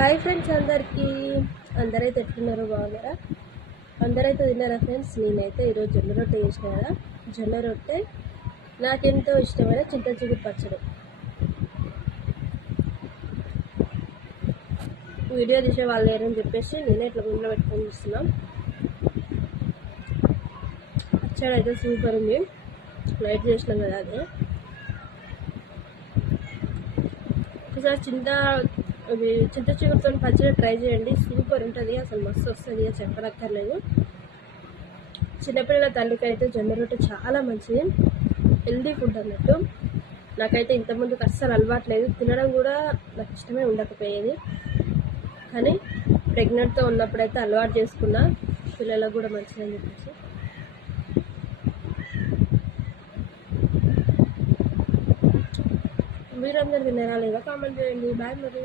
Hi friends, అందరైతే ఎట్లున్నారో బాగున్నారా? అందరైతే తిన్నారా ఫ్రెండ్స్? నేనైతే ఈరోజు జొన్న రొట్టె చేసిన కదా. జొన్న రొట్టె నాకెంతో ఇష్టమైన చింత చిగురు పచ్చడి వీడియో తీసే వాళ్ళు లేరని చెప్పేసి నేనే ఇట్లా ముందులో పెట్టుకొని చూస్తున్నాం. పచ్చడి అయితే సూపర్ ఉంది. లైట్ చేసినాం కదా, అదే ఒకసారి చింత చిగురుతో పచ్చడి ట్రై చేయండి, సూపర్ ఉంటుంది. అసలు మస్తు వస్తుంది, చెప్పనక్కర్లేదు. చిన్నపిల్లల తల్లికి అయితే జొన్న రొట్టె చాలా మంచిది, హెల్దీ ఫుడ్ అన్నట్టు. నాకైతే ఇంతకుముందుకు అస్సలు అలవాట్లేదు, తినడం కూడా నాకు ఇష్టమే ఉండకపోయేది. కానీ ప్రెగ్నెంట్తో ఉన్నప్పుడైతే అలవాటు చేసుకున్నా, పిల్లలకు కూడా మంచిదని చెప్పేసి. మీరందరూ తిన్నారా లేదా కామెంట్ చేయండి. బాయ్ మరి.